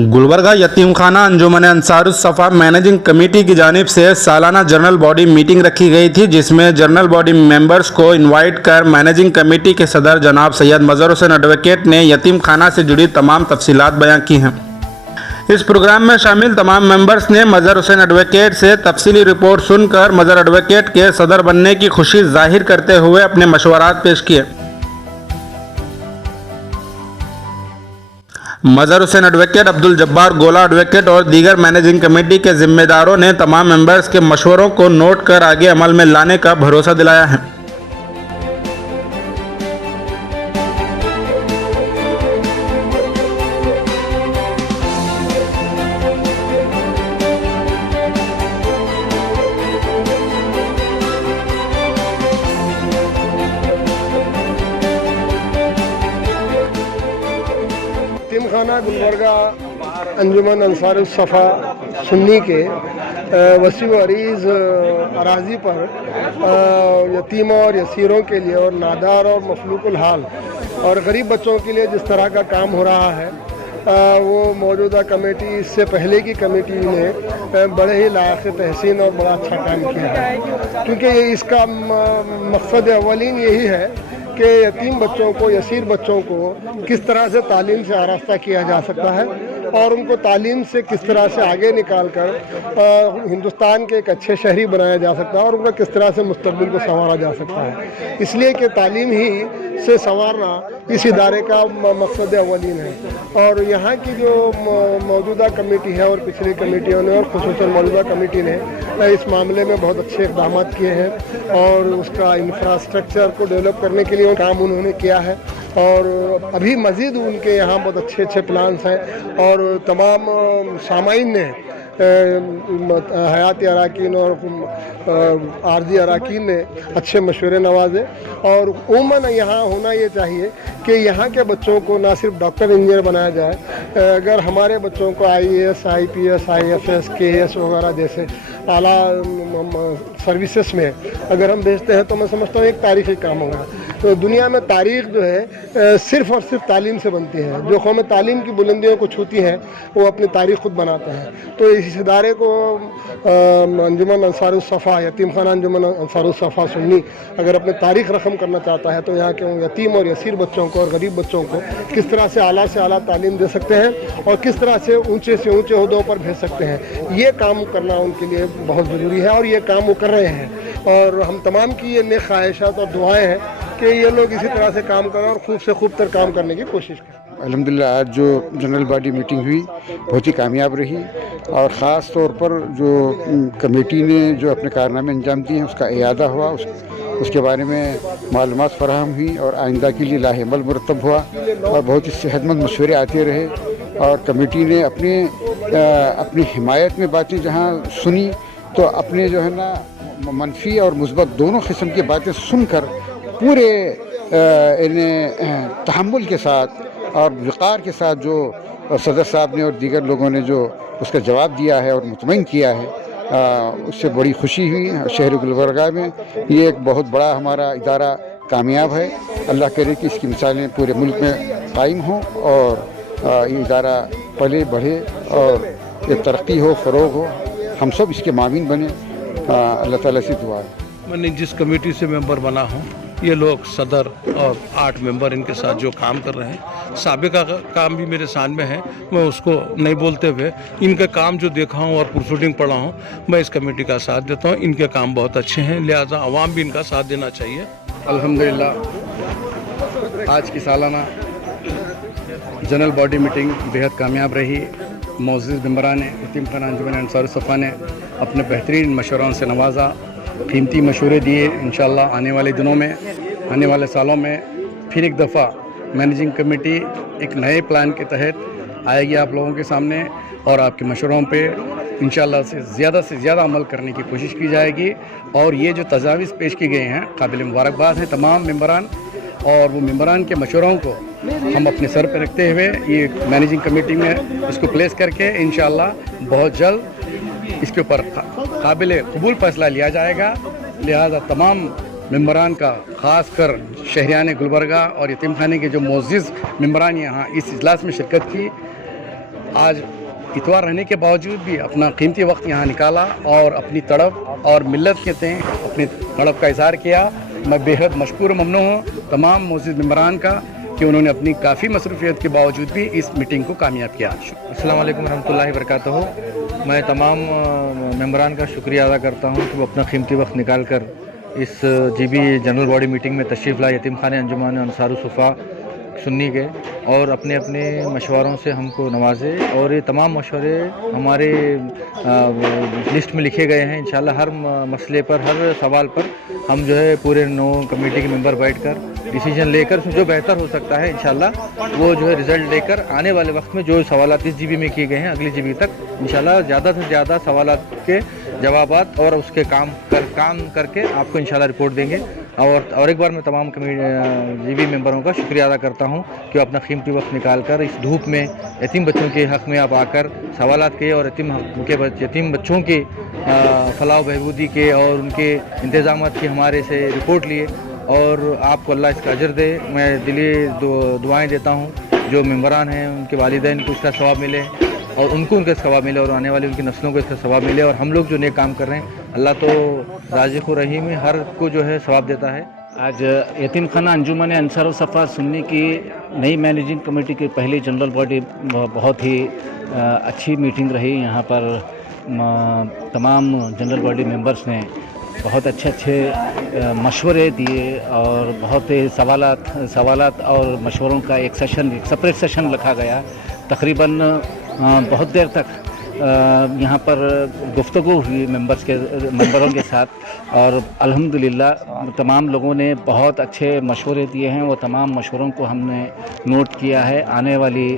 गुलबर्गा यतीम खाना अंजुमन अंसारुस्सफा managing committee की जानिब से सालाना जनरल बॉडी मीटिंग रखी गई थी, जिसमें जनरल बॉडी मेंबर्स को इनवाइट कर मैनेजिंग कमेटी के सदर जनाब सैयद मजहर हुसैन एडवोकेट ने यतीम खाना से जुड़ी तमाम तफसीलात बयां की हैं। इस प्रोग्राम में शामिल तमाम मेंबर्स ने मजहर हुसैन एडवोकेट से तफसीली रिपोर्ट सुनकर मजहर एडवोकेट के सदर बनने की खुशी जाहिर करते हुए अपने मशवरात पेश किए। मजहर हुसैन एडवोकेट, अब्दुल जब्बार गोला एडवोकेट और दीगर मैनेजिंग कमेटी के जिम्मेदारों ने तमाम मेंबर्स के मशवरों को नोट कर आगे अमल में लाने का भरोसा दिलाया है। यतीम खाना गुलबर्गा अंजुमन अंसारुस्सफा सुन्नी के वसी व अरीज़ अराज़ी पर यतीमों और यसीरों के लिए और नादार और मफलूकुल हाल और गरीब बच्चों के लिए जिस तरह का काम हो रहा है, वो मौजूदा कमेटी, इससे पहले की कमेटी ने बड़े ही लायक तहसीन और बड़ा अच्छा काम किया है। क्योंकि इसका मकसद अवलीन यही है कि यतीम बच्चों को, यसीर बच्चों को किस तरह से तालीम से आरास्ता किया जा सकता है और उनको तालीम से किस तरह से आगे निकाल कर हिंदुस्तान के एक अच्छे शहरी बनाया जा सकता है और उनका किस तरह से मुस्तकबिल को संवारा जा सकता है। इसलिए कि तालीम ही से संवारना इस इदारे का मकसद अवलीन है। और यहाँ की जो मौजूदा कमेटी है और पिछली कमेटियों ने और खुसूसन मौजूदा कमेटी ने इस मामले में बहुत अच्छे इक़दाम किए हैं और उसका इंफ्रास्ट्रक्चर को डेवलप करने के लिए काम उन्होंने किया है और अभी मज़ीद उनके यहाँ बहुत अच्छे अच्छे प्लान्स हैं और तमाम सामाईन ने हयाती अराकीन और आर्जी अराकीन ने अच्छे मशवरे नवाजे। और उमूमन यहाँ होना ये चाहिए कि यहाँ के बच्चों को ना सिर्फ डॉक्टर इंजीनियर बनाया जाए, अगर हमारे बच्चों को IAS, IPS, IFS, KS वगैरह जैसे आला सर्विसेज में अगर हम भेजते हैं तो मैं समझता हूँ एक तारीख़ी काम होगा। तो दुनिया में तारीख़ जो है सिर्फ़ और सिर्फ तालीम से बनती है। जो कौमें तालीम की बुलंदियों को छूती हैं वो अपनी तारीख़ खुद बनाते हैं। तो इस इदारे को अंजुमन अंसारुस्सफा, यतीम खाना अंजुमन अंसारुस्सफा सुन्नी अगर अपनी तारीख़ रकम करना चाहता है तो यहाँ के यतीम और यसीर बच्चों को और गरीब बच्चों को किस तरह से आला तालीम दे सकते हैं और किस तरह से ऊँचे ओहदों पर भेज सकते हैं, ये काम करना उनके लिए बहुत ज़रूरी है और ये काम वो कर रहे हैं। और हम तमाम की ये नेक ख्वाहिशात और दुआएँ हैं कि ये लोग इसी तरह से काम करें और खूब से खूब तर काम करने की कोशिश करें। अल्हम्दुलिल्लाह आज जो जनरल बॉडी मीटिंग हुई बहुत ही कामयाब रही और ख़ास तौर पर जो कमेटी ने जो अपने कारनामे अंजाम दिए हैं उसका इयादा हुआ, उसके बारे में मालूमात फराहम हुई और आइंदा के लिए लाहेअमल मुरतब हुआ और बहुत ही सेहतमंद मशवरे आते रहे। और कमेटी ने अपनी हिमायत में बातें जहाँ सुनी तो अपने जो है ना मनफी और मुस्बत दोनों किस्म की बातें सुनकर पूरे तहम्मुल के साथ और वक़ार के साथ जो सदर साहब ने और दीगर लोगों ने जो उसका जवाब दिया है और मुतमईन किया है, उससे बड़ी खुशी हुई। शहर गुलबर्गा में ये एक बहुत बड़ा हमारा इदारा कामयाब है। अल्लाह करे कि इसकी मिसालें पूरे मुल्क में कायम हों और ये इदारा पले बढ़े और ये तरक्की हो, फ़रोग़ हो, हम सब इसके मामीन बने। अल्लाह ताला से दुआ है। मैंने जिस कमेटी से मेंबर बना हूँ, ये लोग सदर और 8 मेंबर इनके साथ जो काम कर रहे हैं, साबिका का काम भी मेरे सामने है, मैं उसको नहीं बोलते हुए इनका काम जो देखा हूँ और प्रोसीडिंग पढ़ा हूँ, मैं इस कमेटी का साथ देता हूँ। इनके काम बहुत अच्छे हैं, लिहाजा आवाम भी इनका साथ देना चाहिए। अल्हम्दुलिल्लाह आज की सालाना जनरल बॉडी मीटिंग बेहद कामयाब रही। मोअज़्ज़िज़ मेंबरान यतीम खाना अंजुमन अंसारुस्सफा ने अपने बेहतरीन मशवरों से नवाजा, कीमती मशवरे दिए। इंशाअल्लाह आने वाले दिनों में, आने वाले सालों में फिर एक दफ़ा मैनेजिंग कमेटी एक नए प्लान के तहत आएगी आप लोगों के सामने और आपके मशवरों पे इंशाअल्लाह से ज़्यादा अमल करने की कोशिश की जाएगी। और ये जो तजावीज़ पेश की गए हैं काबिल मुबारकबाद हैं तमाम मेंबरान, और वो मेंबरान के मशवरों को हम अपने सर पर रखते हुए ये मैनेजिंग कमेटी में इसको प्लेस करके इंशाअल्लाह बहुत जल्द इसके ऊपर काबिल कबूल फैसला लिया जाएगा। लिहाजा तमाम मेंबरान का, ख़ास कर शहरियान गुलबर्गा और यतीम खाने के जो मोअज़्ज़िज़ मेंबरान यहाँ इस इजलास में शिरकत की, आज इतवार रहने के बावजूद भी अपना कीमती वक्त यहाँ निकाला और अपनी तड़प और मिल्लत के तय अपनी तड़प का इजहार किया। मैं बेहद मशकूर ममनून हूँ तमाम मौजूद मेंबरान का कि उन्होंने अपनी काफ़ी मसरूफियत के बावजूद भी इस मीटिंग को कामयाब किया। अस्सलाम वालेकुम रहमतुल्लाहि वबरकातुहू। मैं तमाम मेंबरान का शुक्रिया अदा करता हूँ कि वो अपना कीमती वक्त निकाल कर इस जीबी जनरल बॉडी मीटिंग में तशरीफ़ लाए यतीम खाने अंजुमन अंसारुस्सफ़ा सुन्नी के और अपने अपने मशवरों से हमको नवाजे। और ये तमाम मशवरे हमारे लिस्ट में लिखे गए हैं। इंशाल्लाह हर मसले पर, हर सवाल पर हम जो है पूरे 9 कमेटी के मेंबर बैठकर डिसीजन लेकर उसमें जो बेहतर हो सकता है इंशाल्लाह वो जो है रिज़ल्ट लेकर आने वाले वक्त में जो सवालात इस जीबी में किए गए हैं अगली जीबी तक इंशाल्लाह ज़्यादा से ज़्यादा सवालात के जवाबात और उसके काम करके आपको इंशाल्लाह रिपोर्ट देंगे। और एक बार मैं तमाम जीबी मेंबरों का शुक्रिया अदा करता हूं कि वो अपना कीमती वक्त निकाल कर इस धूप में यतीम बच्चों के हक़ में आप आकर सवालात किए और यतीम बच्चों के फलाह बहबूदी के और उनके इंतज़ामात की हमारे से रिपोर्ट लिए। और आपको अल्लाह इसका अजर दे। मैं दिली दुआएँ देता हूँ जो मेंबरान हैं उनके वालिदैन को इसका सवाब मिले और उनको उनका सवाब मिले और आने वाली उनकी नस्लों को इसका सवाब मिले। और हम लोग जो नेक काम कर रहे हैं अल्लाह तो राज़िक़ रहीम है, हर को जो है सवाब देता है। आज यतीम खाना अंजुमन अंसारुस्सफ़ा सुन्नी की नई मैनेजिंग कमेटी की पहली जनरल बॉडी बहुत ही अच्छी मीटिंग रही। यहाँ पर तमाम जनरल बॉडी मेंबर्स ने बहुत अच्छे मशवरे दिए और बहुत ही सवालात और मशवरों का एक सेपरेट सेशन रखा गया। तकरीबन बहुत देर तक यहाँ पर गुफ्तगू हुई मेंबरों के साथ और अल्हम्दुलिल्लाह तमाम लोगों ने बहुत अच्छे मशवरे दिए हैं। वो तमाम मशवरों को हमने नोट किया है। आने वाली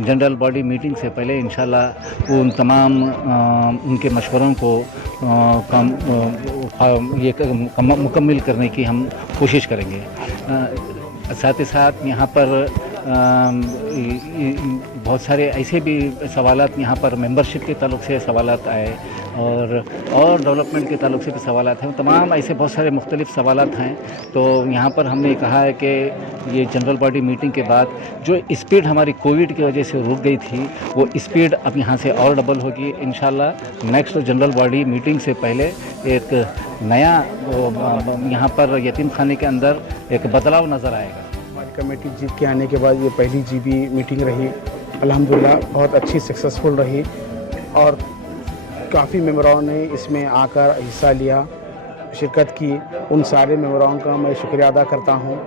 जनरल बॉडी मीटिंग से पहले इंशाल्लाह उन तमाम उनके मशवरों को मुकम्मल करने की हम कोशिश करेंगे। साथ ही साथ यहाँ पर बहुत सारे ऐसे भी सवालात यहाँ पर मेंबरशिप के ताल्लुक़ से सवालात आए और डेवलपमेंट के ताल्लुक़ से भी सवालात हैं। तमाम ऐसे बहुत सारे मुख्तलिफ़ सवालात हैं। तो यहाँ पर हमने कहा है कि ये जनरल बॉडी मीटिंग के बाद जो स्पीड हमारी कोविड की वजह से रुक गई थी वो स्पीड अब यहाँ से और डबल होगी। इंशाल्लाह नेक्स्ट जनरल बॉडी मीटिंग से पहले एक नया यहाँ पर यतीम खाने के अंदर एक बदलाव नज़र आएगा। कमेटी जीत के आने के बाद ये पहली जीबी मीटिंग रही। अल्हम्दुलिल्लाह बहुत अच्छी सक्सेसफुल रही और काफ़ी मेंबरों ने इसमें आकर हिस्सा लिया, शिरकत की। उन सारे मेंबरों का मैं शुक्रिया अदा करता हूँ।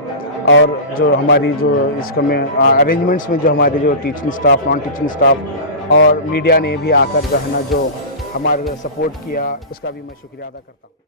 और जो हमारी जो इसमें अरेंजमेंट्स में जो हमारे जो teaching staff, non teaching staff और मीडिया ने भी आकर जो है ना जो हमारे सपोर्ट किया उसका भी मैं शुक्रिया अदा करता हूँ।